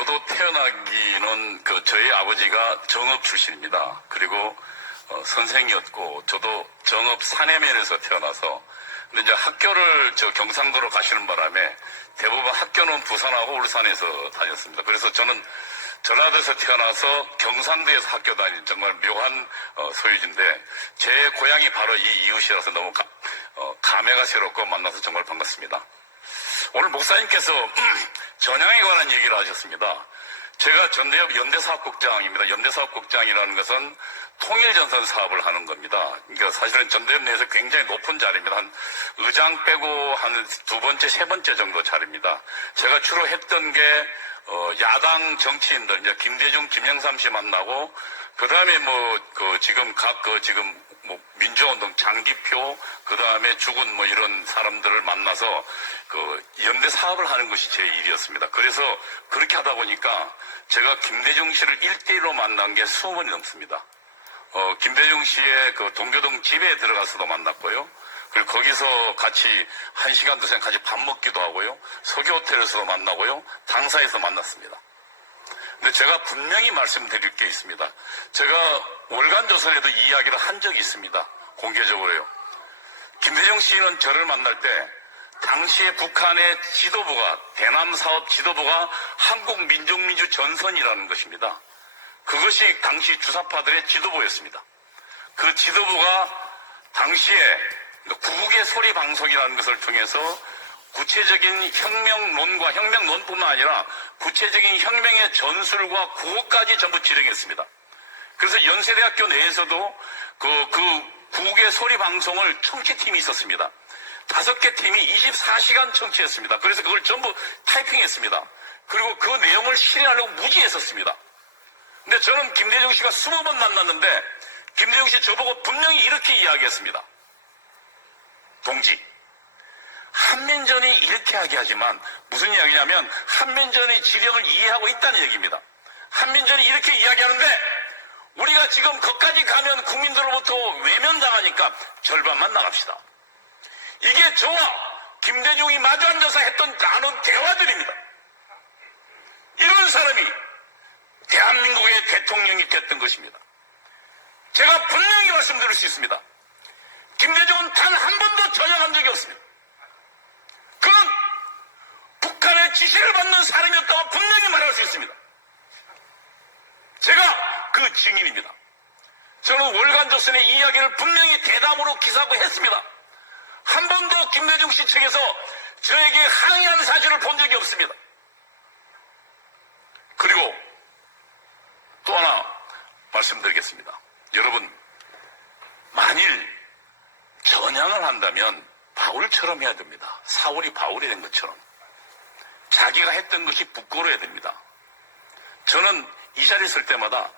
저도 태어나기는 저희 아버지가 정읍 출신입니다. 그리고 선생이었고 저도 정읍 사내면에서 태어나서 근데 이제 학교를 경상도로 가시는 바람에 대부분 학교는 부산하고 울산에서 다녔습니다. 그래서 저는 전라도에서 태어나서 경상도에서 학교 다닌 정말 묘한 소유지인데 제 고향이 바로 이 이웃이라서 너무 감회가 새롭고 만나서 정말 반갑습니다. 오늘 목사님께서 전향에 관한 얘기를 하셨습니다. 제가 전대협 연대사업국장입니다. 연대사업국장이라는 것은 통일전선 사업을 하는 겁니다. 그러니까 사실은 전대협 내에서 굉장히 높은 자리입니다. 한 의장 빼고 한 두 번째, 세 번째 정도 자리입니다. 제가 주로 했던 게 야당 정치인들, 이제 김대중, 김영삼 씨 만나고 그 다음에 지금 민주운동 장기표, 그 다음에 죽은 이런 사람들을 만나서 연대 사업을 하는 것이 제 일이었습니다. 그래서 그렇게 하다 보니까 제가 김대중 씨를 1대1로 만난 게 20번이 넘습니다. 김대중 씨의 동교동 집에 들어가서도 만났고요. 그리고 거기서 같이 1시간, 2시간 같이 밥 먹기도 하고요. 서귀호텔에서도 만나고요. 당사에서 만났습니다. 근데 제가 분명히 말씀드릴 게 있습니다. 제가 월간조선에도 이 이야기를 한 적이 있습니다. 공개적으로요. 김대중 씨는 저를 만날 때 당시에 북한의 지도부가 대남사업 지도부가 한국민족민주전선이라는 것입니다. 그것이 당시 주사파들의 지도부였습니다. 그 지도부가 당시에 구국의 소리 방송이라는 것을 통해서 구체적인 혁명론과 혁명론뿐만 아니라 구체적인 혁명의 전술과 구호까지 전부 지령했습니다. 그래서 연세대학교 내에서도 그 구국의 소리 방송을 청취팀이 있었습니다. 5개 팀이 24시간 청취했습니다. 그래서 그걸 전부 타이핑했습니다. 그리고 그 내용을 실행하려고 무지했었습니다. 근데 저는 김대중 씨가 20번 만났는데 김대중 씨 저보고 분명히 이렇게 이야기했습니다. 동지, 한민전이 이렇게 이야기하지만 무슨 이야기냐면 한민전의 지령을 이해하고 있다는 얘기입니다. 한민전이 이렇게 이야기하는데 우리가 지금 거기까지 가면 국민들로부터 외면당하니까 절반만 나갑시다. 이게 저와 김대중이 마주 앉아서 했던 나눈 대화들입니다. 이런 사람이 대한민국의 대통령이 됐던 것입니다. 제가 분명히 말씀드릴 수 있습니다. 김대중은 단 한 번도 전향한 적이 없습니다. 그는 북한의 지시를 받는 사람이었다고 분명히 말할 수 있습니다. 제가 그 증인입니다. 저는 월간조선의 이야기를 분명히 대담으로 기사하고 했습니다. 한 번도 김대중 씨 측에서 저에게 항의하는 사실을 본 적이 없습니다. 그리고 또 하나 말씀드리겠습니다. 여러분, 만일 전향을 한다면 바울처럼 해야 됩니다. 사울이 바울이 된 것처럼. 자기가 했던 것이 부끄러워야 됩니다. 저는 이 자리에 있을 때마다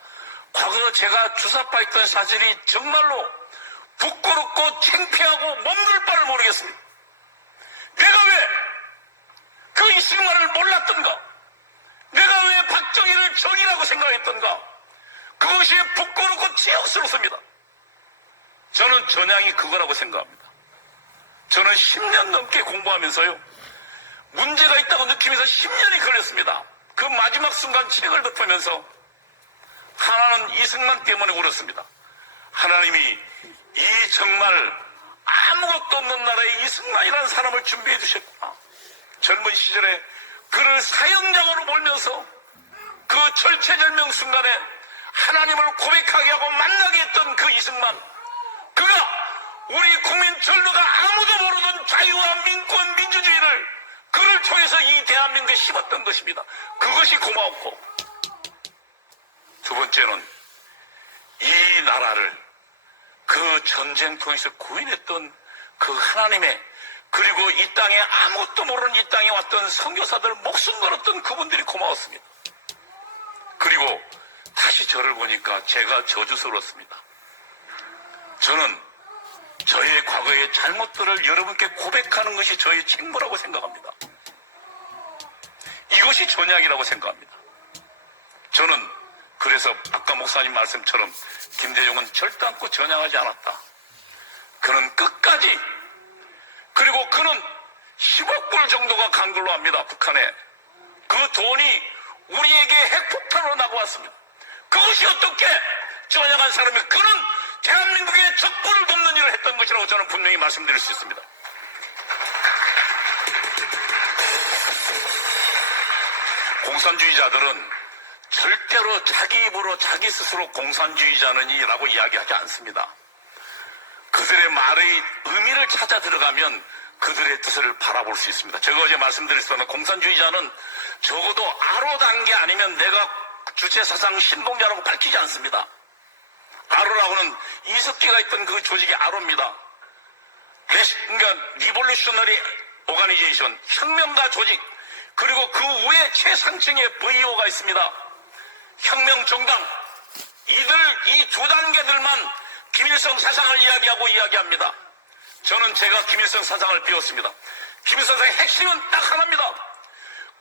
과거 제가 주사파 있던 사실이 정말로 부끄럽고 창피하고 몸둘 바를 모르겠습니다. 내가 왜 그 이승만을 몰랐던가? 내가 왜 박정희를 정이라고 생각했던가? 그것이 부끄럽고 치욕스럽습니다. 저는 전향이 그거라고 생각합니다. 저는 10년 넘게 공부하면서요, 문제가 있다고 느끼면서 10년이 걸렸습니다. 그 마지막 순간 책을 덮으면서 하나는 이승만 때문에 울었습니다. 하나님이 이 정말 아무것도 없는 나라에 이승만이라는 사람을 준비해 주셨구나. 젊은 시절에 그를 사형장으로 몰면서 그 절체절명 순간에 하나님을 고백하게 하고 만나게 했던 그 이승만, 그가 우리 국민 전부가 아무도 모르던 자유와 민권, 민주주의를 그를 통해서 이 대한민국에 심었던 것입니다. 그것이 고마웠고, 두 번째는 이 나라를 그 전쟁 통해서 구인했던 그 하나님의, 그리고 이 땅에 아무것도 모르는 이 땅에 왔던 선교사들 목숨 걸었던 그분들이 고마웠습니다. 그리고 다시 저를 보니까 제가 저주스러웠습니다. 저는 저의 과거의 잘못들을 여러분께 고백하는 것이 저의 책무라고 생각합니다. 이것이 전향이라고 생각합니다. 저는 그래서 아까 목사님 말씀처럼 김대중은 절단코 전향하지 않았다. 그는 끝까지, 그리고 그는 10억 불 정도가 간 걸로 합니다. 북한에. 그 돈이 우리에게 핵폭탄으로 나고왔습니다. 그것이 어떻게 전향한 사람이 그런 대한민국의 적군을 돕는 일을 했던 것이라고 저는 분명히 말씀드릴 수 있습니다. 공산주의자들은 절대로 자기 입으로 자기 스스로 공산주의자느니라고 이야기하지 않습니다. 그들의 말의 의미를 찾아 들어가면 그들의 뜻을 바라볼 수 있습니다. 제가 어제 말씀드렸던 공산주의자는 적어도 아로 단계 아니면 내가 주체사상 신봉자라고 밝히지 않습니다. 아로라고는 이석기가 있던 그 조직이 아로입니다. 그러니까 리볼루셔너리 오가니제이션, 혁명가 조직, 그리고 그 위에 최상층의 VO가 있습니다. 혁명정당. 이 두 단계들만 김일성 사상을 이야기합니다. 저는 제가 김일성 사상을 배웠습니다. 김일성 사상의 핵심은 딱 하나입니다.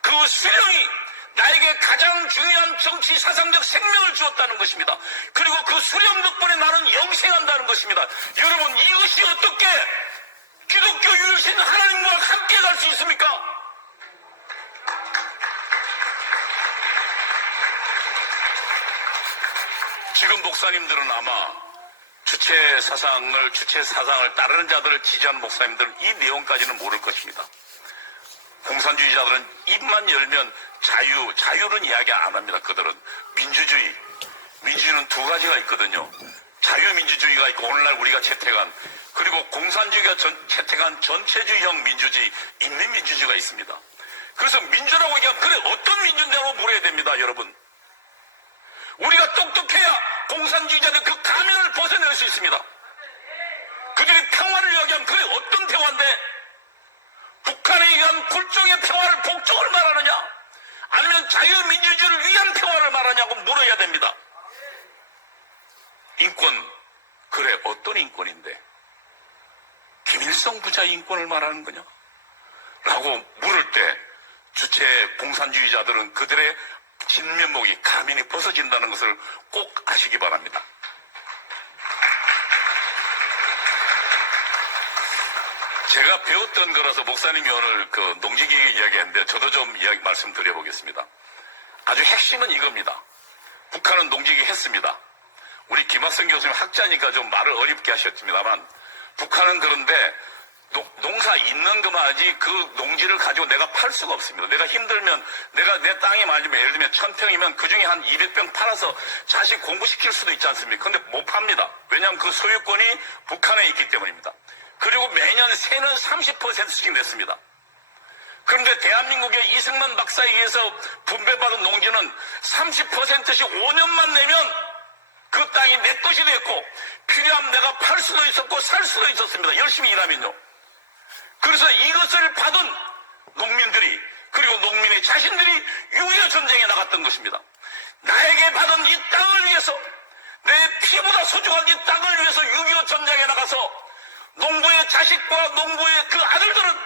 그 수령이 나에게 가장 중요한 정치 사상적 생명을 주었다는 것입니다. 그리고 그 수령 덕분에 나는 영생한다는 것입니다. 여러분, 이것이 어떻게 기독교 유일신 하나님과 함께 갈 수 있습니까? 지금 목사님들은 아마 주체 사상을 따르는 자들을 지지하는 목사님들은 이 내용까지는 모를 것입니다. 공산주의자들은 입만 열면 자유는 이야기 안 합니다. 그들은 민주주의는 두 가지가 있거든요. 자유민주주의가 있고 오늘날 우리가 채택한, 그리고 공산주의가 채택한 전체주의형 민주주의, 인민민주주의가 있습니다. 그래서 민주라고 얘기하면 그래 어떤 민주냐고 물어야 됩니다. 여러분, 우리가 똑똑해야 공산주의자들 그 가면을 벗어낼 수 있습니다. 그들이 평화를 이야기하면 그래 어떤 평화인데, 북한에 의한 굴종의 평화를 복종을 말하느냐, 아니면 자유민주주의를 위한 평화를 말하냐고 물어야 됩니다. 인권, 그래 어떤 인권인데 김일성 부자 인권을 말하는 거냐? 라고 물을 때 주체 공산주의자들은 그들의 진면목이 가면이 벗어진다는 것을 꼭 아시기 바랍니다. 제가 배웠던 거라서 목사님이 오늘 그 농지기계 이야기했는데 저도 좀 말씀드려보겠습니다. 아주 핵심은 이겁니다. 북한은 농지기계 했습니다. 우리 김학성 교수님 학자니까 좀 말을 어렵게 하셨습니다만, 북한은 그런데 농사 있는 것만 하지 그 농지를 가지고 내가 팔 수가 없습니다. 내가 힘들면 내가 내 땅이 많으면 예를 들면 1000평이면 그중에 한 200평 팔아서 자식 공부시킬 수도 있지 않습니까? 근데 못 팝니다. 왜냐하면 그 소유권이 북한에 있기 때문입니다. 그리고 매년 세는 30%씩 냈습니다. 그런데 대한민국의 이승만 박사에 의해서 분배받은 농지는 30%씩 5년만 내면 그 땅이 내 것이 됐고, 필요하면 내가 팔 수도 있었고 살 수도 있었습니다. 열심히 일하면요. 그래서 이것을 받은 농민들이, 그리고 농민의 자신들이 6.25 전쟁에 나갔던 것입니다. 나에게 받은 이 땅을 위해서, 내 피보다 소중한 이 땅을 위해서 6.25 전쟁에 나가서 농부의 자식과 농부의 그 아들들은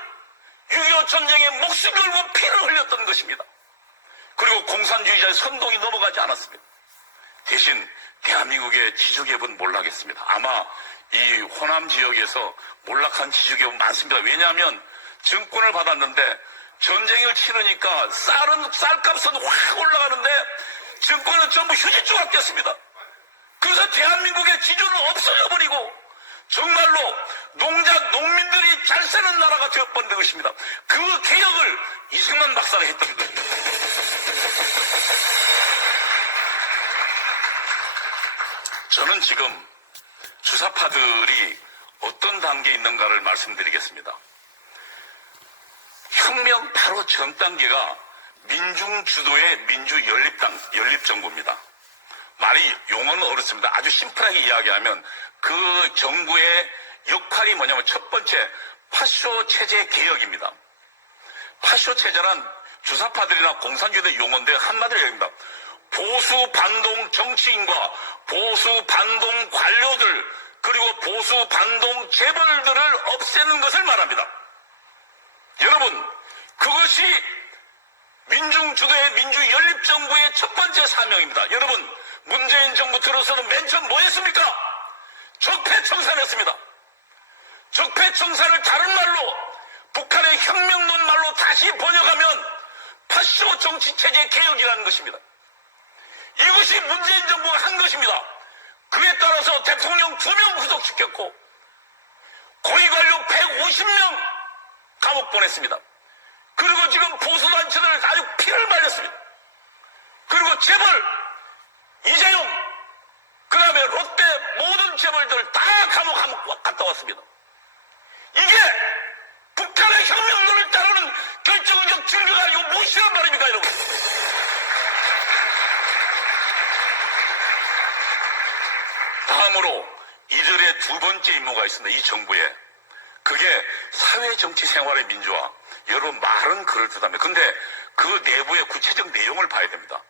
6.25 전쟁에 목숨 걸고 피를 흘렸던 것입니다. 그리고 공산주의자의 선동이 넘어가지 않았습니다. 대신 대한민국의 지주계급은 몰락했습니다. 아마 이 호남 지역에서 몰락한 지주계급 많습니다. 왜냐하면 정권을 받았는데 전쟁을 치르니까 쌀값은 확 올라가는데 정권은 전부 휴지조 같겠습니다. 그래서 대한민국의 지주는 없어져 버리고 정말로 농민들이 잘 사는 나라가 되어버린 것입니다. 그 개혁을 이승만 박사가 했던 거예요. 저는 지금 주사파들이 어떤 단계에 있는가를 말씀드리겠습니다. 혁명 바로 전 단계가 민중주도의 민주연립정부입니다. 말이 용어는 어렵습니다. 아주 심플하게 이야기하면 그 정부의 역할이 뭐냐면 첫 번째 파쇼 체제 개혁입니다. 파쇼 체제란 주사파들이나 공산주의의 용어인데 한마디로 얘기합니다. 보수 반동 정치인과 보수 반동 관료들, 그리고 보수 반동 재벌들을 없애는 것을 말합니다. 여러분, 그것이 민중주도의 민주연립정부의 첫 번째 사명입니다. 여러분, 문재인 정부 들어서는 맨 처음 뭐 했습니까? 적폐청산했습니다. 적폐청산을 다른 말로, 북한의 혁명론 말로 다시 번역하면 제85 정치체제 개혁이라는 것입니다. 이것이 문재인 정부가 한 것입니다. 그에 따라서 대통령 2명 구속시켰고 고위관료 150명 감옥 보냈습니다. 그리고 지금 보수단체들 아주 피를 말렸습니다. 그리고 재벌 이재용 그 다음에 롯데 모든 재벌들 다 감옥 갔다 왔습니다. 이게 북한의 혁명론을 따르는 결정적 증거가 아니고 무엇이란 말입니까, 여러분? 다음으로 이들의 두 번째 임무가 있습니다. 이 정부에. 그게 사회정치 생활의 민주화. 여러분 말은 그럴듯합니다. 근데 그 내부의 구체적 내용을 봐야 됩니다.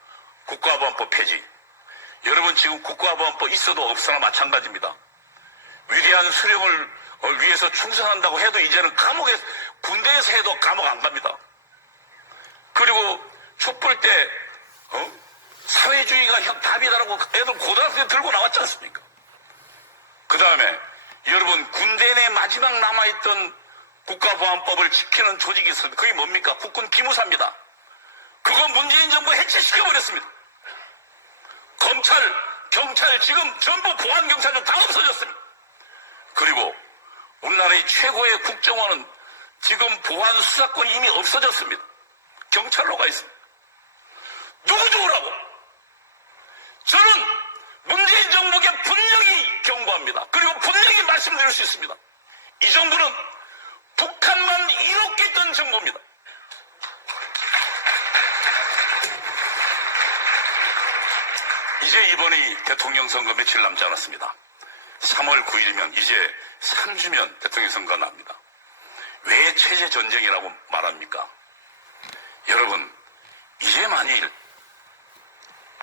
국가보안법 폐지. 여러분 지금 국가보안법 있어도 없으나 마찬가지입니다. 위대한 수령을 위해서 충성한다고 해도 이제는 군대에서 해도 감옥 안 갑니다. 그리고 촛불 때 사회주의가 답이다라고 애들 고등학교 때 들고 나왔지 않습니까? 그 다음에 여러분 군대 내 마지막 남아있던 국가보안법을 지키는 조직이 있습니다. 그게 뭡니까? 국군 기무사입니다. 그거 문재인 정부 해체시켜버렸습니다. 검찰, 경찰 지금 전부 보안경찰 다 없어졌습니다. 그리고 우리나라의 최고의 국정원은 지금 보안 수사권이 이미 없어졌습니다. 경찰로 가 있습니다. 누구 좋으라고? 저는 문재인 정부에게 분명히 경고합니다. 그리고 분명히 말씀드릴 수 있습니다. 이 정부는 북한만 이롭게 했던 정부입니다. 이제 이번이 대통령 선거 며칠 남지 않았습니다. 3월 9일이면 이제 3주면 대통령 선거가 납니다. 왜 체제 전쟁이라고 말합니까? 여러분, 이제 만일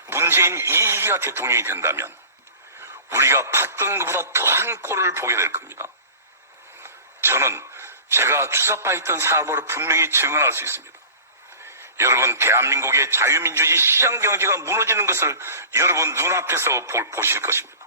문재인 2기가 대통령이 된다면 우리가 봤던 것보다 더한 꼴을 보게 될 겁니다. 저는 제가 주사파했던 사업으로 분명히 증언할 수 있습니다. 여러분, 대한민국의 자유민주주의 시장경제가 무너지는 것을 여러분 눈앞에서 보실 것입니다.